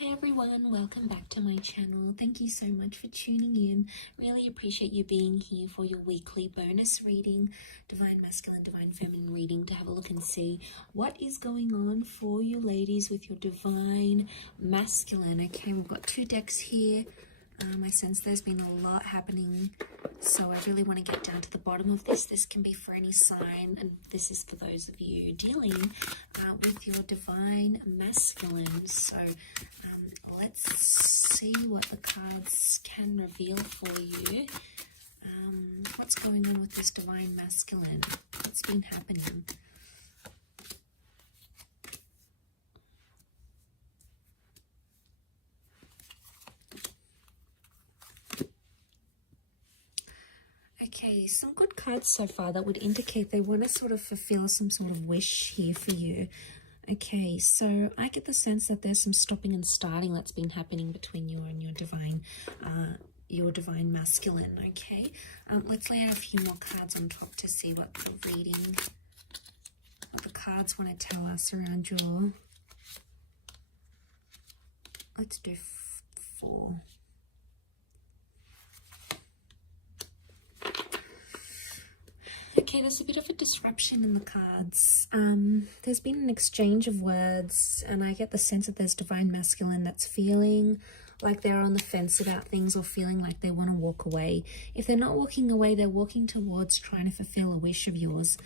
Hi everyone, welcome back to my channel. Thank you so much for tuning in. Really appreciate you being here for your weekly bonus reading, Divine Masculine, Divine Feminine reading, to have a look and see what is going on for you ladies with your Divine Masculine. Okay, we've got two decks here. I sense there's been a lot happening, so I really want to get down to the bottom of this. This can be for any sign, and this is for those of you dealing with your Divine Masculine. So let's see what the cards can reveal for you. What's going on with this Divine Masculine? What's been happening? Okay, some good cards so far that would indicate they want to sort of fulfill some sort of wish here for you. Okay, so I get the sense that there's some stopping and starting that's been happening between you and your Divine Masculine. Okay, let's lay out a few more cards on top to see what the reading, what the cards want to tell us around your. Let's do 4. Okay, there's a bit of a disruption in the cards. There's been an exchange of words, and I get the sense that there's Divine Masculine that's feeling like they're on the fence about things, or feeling like they want to walk away. If they're not walking away, they're walking towards trying to fulfill a wish of yours.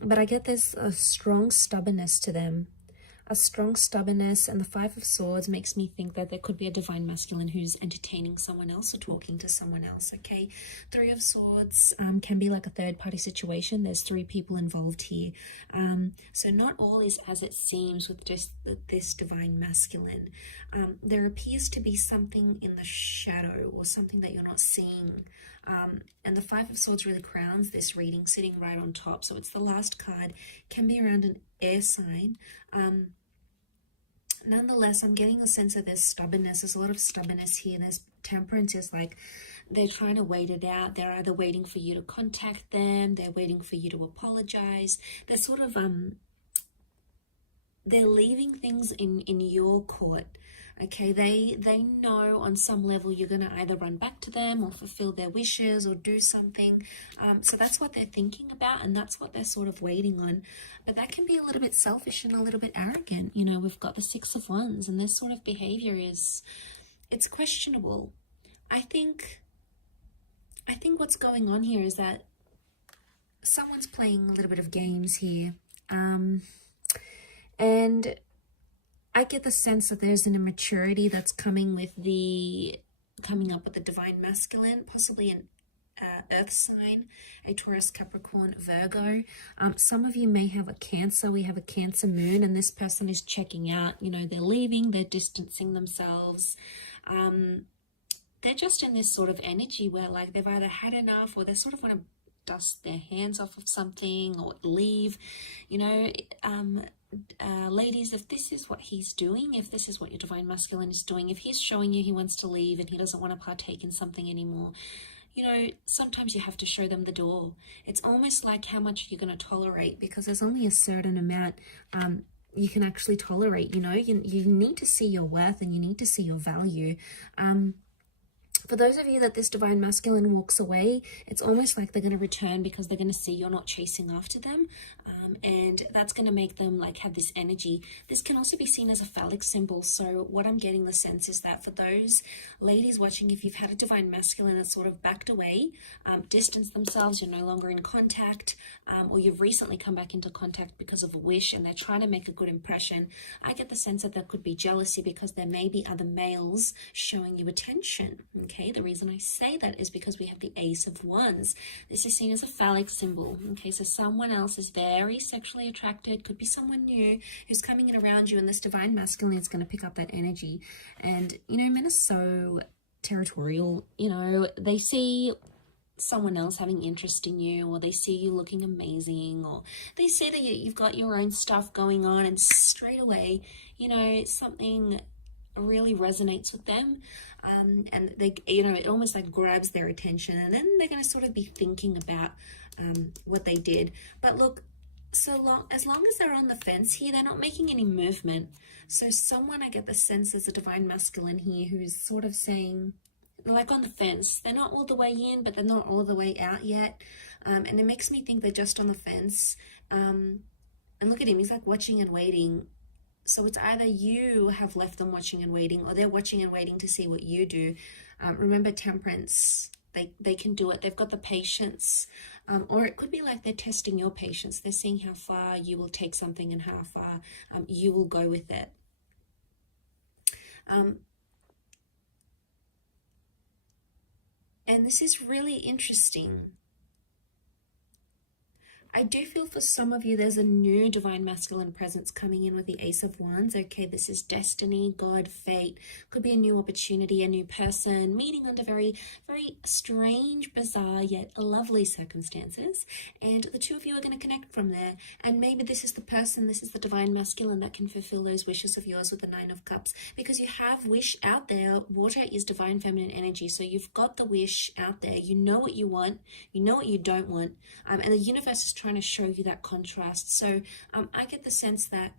But I get there's a strong stubbornness to them. A strong stubbornness, and the 5 of Swords makes me think that there could be a Divine Masculine who's entertaining someone else or talking to someone else, okay? 3 of Swords can be like a third-party situation. There's 3 people involved here. So not all is as it seems with just this Divine Masculine. There appears to be something in the shadow, or something that you're not seeing. And the 5 of Swords really crowns this reading, sitting right on top. So it's the last card, can be around an air sign. Nonetheless, I'm getting a sense of there's stubbornness. There's a lot of stubbornness here. There's Temperance is like they're trying to wait it out. They're either waiting for you to contact them, they're waiting for you to apologize. They're sort of they're leaving things in your court. Okay, they know on some level you're going to either run back to them or fulfill their wishes or do something. So that's what they're thinking about, and that's what they're sort of waiting on. But that can be a little bit selfish and a little bit arrogant. You know, we've got the 6 of Wands, and this sort of behavior it's questionable. I think what's going on here is that someone's playing a little bit of games here. And I get the sense that there's an immaturity that's coming up with the Divine Masculine, possibly an earth sign, a Taurus, Capricorn, Virgo. Some of you may have a Cancer. We have a Cancer moon, and this person is checking out. You know, they're leaving, they're distancing themselves. They're just in this sort of energy where like they've either had enough, or they sort of want to dust their hands off of something or leave. You know, ladies, if this is what he's doing, if this is what your Divine Masculine is doing, if he's showing you he wants to leave and he doesn't want to partake in something anymore, you know, sometimes you have to show them the door. It's almost like how much you're going to tolerate, because there's only a certain amount you can actually tolerate. You know, you need to see your worth, and you need to see your value. For those of you that this Divine Masculine walks away, it's almost like they're going to return because they're going to see you're not chasing after them. And that's going to make them like have this energy. This can also be seen as a phallic symbol. So what I'm getting the sense is that for those ladies watching, if you've had a Divine Masculine that's sort of backed away, distanced themselves, you're no longer in contact, or you've recently come back into contact because of a wish and they're trying to make a good impression, I get the sense that there could be jealousy because there may be other males showing you attention. Okay, the reason I say that is because we have the Ace of Wands. This is seen as a phallic symbol. Okay, so someone else is very sexually attracted, could be someone new who's coming in around you, and this Divine Masculine is going to pick up that energy. And, you know, men are so territorial. You know, they see someone else having interest in you, or they see you looking amazing, or they see that you've got your own stuff going on, and straight away, you know, something really resonates with them, and they, you know, it almost like grabs their attention, and then they're going to sort of be thinking about what they did. But look, as long as they're on the fence here, they're not making any movement. So someone, I get the sense, is a divine masculine here who's sort of saying, like on the fence. They're not all the way in, but they're not all the way out yet. And it makes me think they're just on the fence. And look at him, he's like watching and waiting. So it's either you have left them watching and waiting, or they're watching and waiting to see what you do. Remember, temperance, they can do it. They've got the patience. Or it could be like they're testing your patience. They're seeing how far you will take something and how far you will go with it. And this is really interesting. I do feel for some of you there's a new divine masculine presence coming in with the Ace of Wands. Okay, this is destiny, God, fate. Could be a new opportunity, a new person, meeting under very, very strange, bizarre, yet lovely circumstances. And the two of you are going to connect from there. And maybe this is the person, this is the divine masculine that can fulfill those wishes of yours with the Nine of Cups. Because you have wish out there. Water is divine feminine energy. So you've got the wish out there. You know what you want. You know what you don't want. And the universe is trying to show you that contrast. So I get the sense that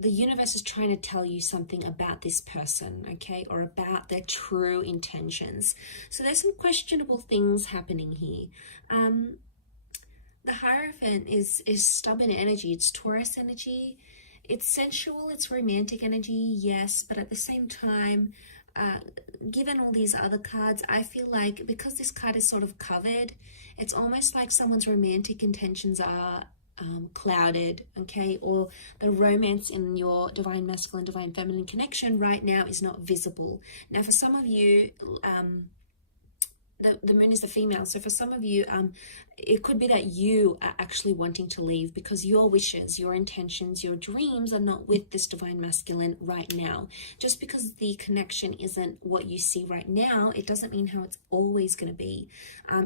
the universe is trying to tell you something about this person, okay, or about their true intentions. So there's some questionable things happening here. The Hierophant is stubborn energy. It's Taurus energy. It's sensual. It's romantic energy, yes, but at the same time, given all these other cards, I feel like because this card is sort of covered, it's almost like someone's romantic intentions are clouded, okay, or the romance in your divine masculine, divine feminine connection right now is not visible. Now, for some of you, the moon is the female, so for some of you, it could be that you are actually wanting to leave because your wishes, your intentions, your dreams are not with this divine masculine right now. Just because the connection isn't what you see right now, it doesn't mean how it's always going to be.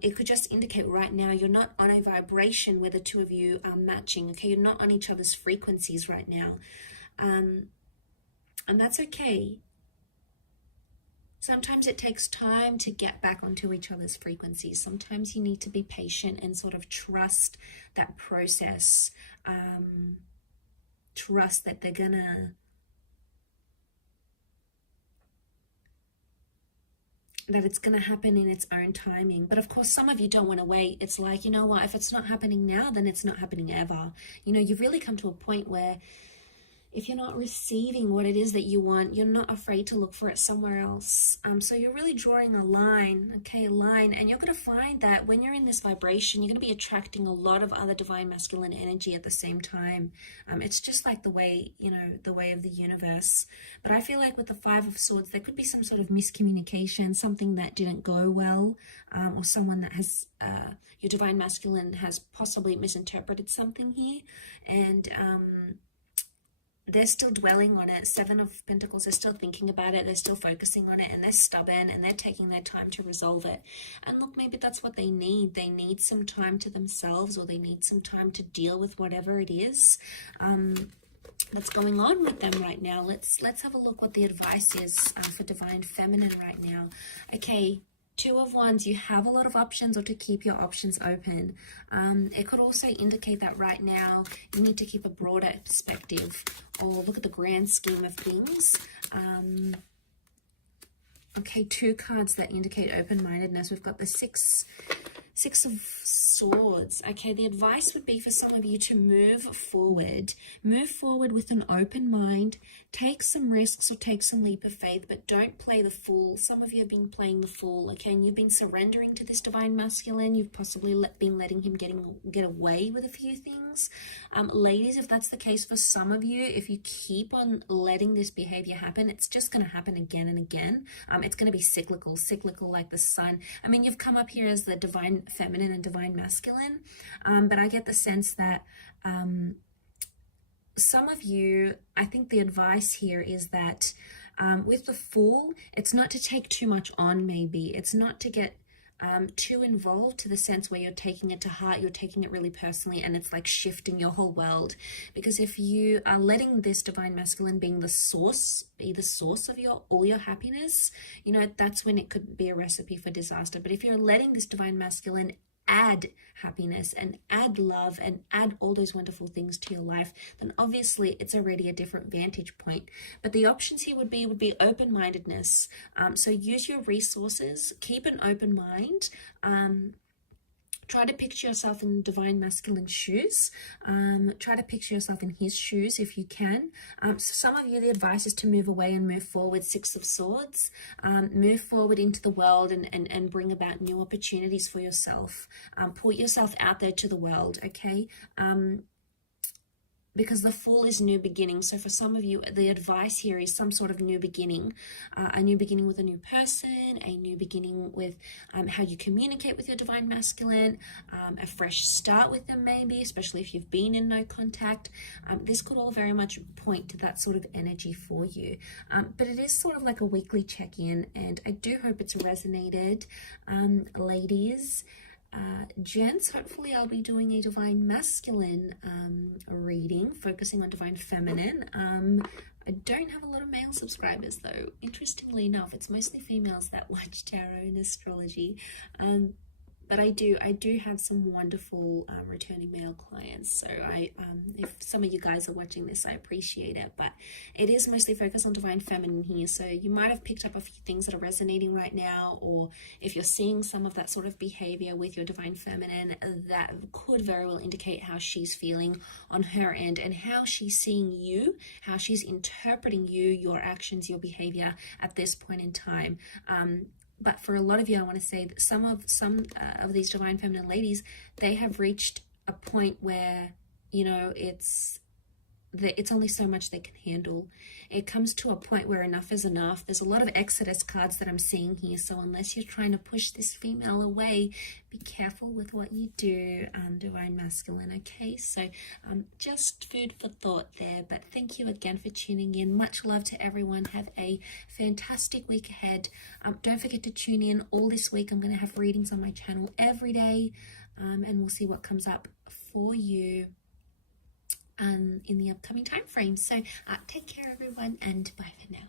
It could just indicate right now you're not on a vibration where the two of you are matching, okay? You're not on each other's frequencies right now. And that's okay. Sometimes it takes time to get back onto each other's frequencies. Sometimes you need to be patient and sort of trust that process. Trust that they're gonna... that it's going to happen in its own timing. But of course, some of you don't want to wait. It's like, you know what, if it's not happening now, then it's not happening ever. You know, you've really come to a point where if you're not receiving what it is that you want, you're not afraid to look for it somewhere else. So you're really drawing a line, okay, a line, and you're going to find that when you're in this vibration, you're going to be attracting a lot of other divine masculine energy at the same time. It's just like the way, you know, the way of the universe. But I feel like with the Five of Swords, there could be some sort of miscommunication, something that didn't go well, or someone that has, your divine masculine has possibly misinterpreted something here, and they're still dwelling on it. Seven of Pentacles, they're still thinking about it, they're still focusing on it, and they're stubborn, and they're taking their time to resolve it. And look, maybe that's what they need. They need some time to themselves, or they need some time to deal with whatever it is that's going on with them right now. Let's have a look what the advice is for divine feminine right now. Okay, Two of Wands, you have a lot of options, or to keep your options open. It could also indicate that right now you need to keep a broader perspective, or look at the grand scheme of things. Okay, two cards that indicate open-mindedness. We've got the Six of Swords. Okay, the advice would be for some of you to move forward. Move forward with an open mind. Take some risks or take some leap of faith, but don't play the fool. Some of you have been playing the fool, okay, and you've been surrendering to this divine masculine. You've possibly been letting him get away with a few things. Ladies, if that's the case for some of you, if you keep on letting this behavior happen, it's just going to happen again and again. It's going to be cyclical like the sun. I mean, you've come up here as the divine feminine and divine masculine, but I get the sense that some of you, I think the advice here is that with the Fool, it's not to take too much on. Maybe it's not to get too involved, to the sense where you're taking it to heart, you're taking it really personally, and it's like shifting your whole world. Because if you are letting this divine masculine be the source of all your happiness, you know, that's when it could be a recipe for disaster. But if you're letting this divine masculine add happiness and add love and add all those wonderful things to your life, then obviously it's already a different vantage point. But the options here would be open-mindedness. So use your resources, keep an open mind. Try to picture yourself in divine masculine shoes. Try to picture yourself in his shoes if you can. So some of you, the advice is to move away and move forward. Six of Swords. Move forward into the world and bring about new opportunities for yourself. Put yourself out there to the world, okay? Because the Fool is new beginning. So for some of you, the advice here is some sort of new beginning, a new beginning with a new person, a new beginning with how you communicate with your divine masculine, a fresh start with them maybe, especially if you've been in no contact. This could all very much point to that sort of energy for you. But it is sort of like a weekly check-in, and I do hope it's resonated, ladies. Gents, hopefully I'll be doing a divine masculine reading, focusing on divine feminine. I don't have a lot of male subscribers though. Interestingly enough, it's mostly females that watch tarot and astrology. But I do have some wonderful returning male clients. So if some of you guys are watching this, I appreciate it. But it is mostly focused on divine feminine here. So you might have picked up a few things that are resonating right now, or if you're seeing some of that sort of behavior with your divine feminine, that could very well indicate how she's feeling on her end and how she's seeing you, how she's interpreting you, your actions, your behavior at this point in time. But for a lot of you, I want to say that some of these divine feminine ladies, they have reached a point where, you know, it's only so much they can handle. It comes to a point where enough is enough. There's a lot of Exodus cards that I'm seeing here. So unless you're trying to push this female away, be careful with what you do, divine masculine, okay? So just food for thought there. But thank you again for tuning in. Much love to everyone. Have a fantastic week ahead. Don't forget to tune in all this week. I'm going to have readings on my channel every day, and we'll see what comes up for you in the upcoming time frame. So take care everyone, and bye for now.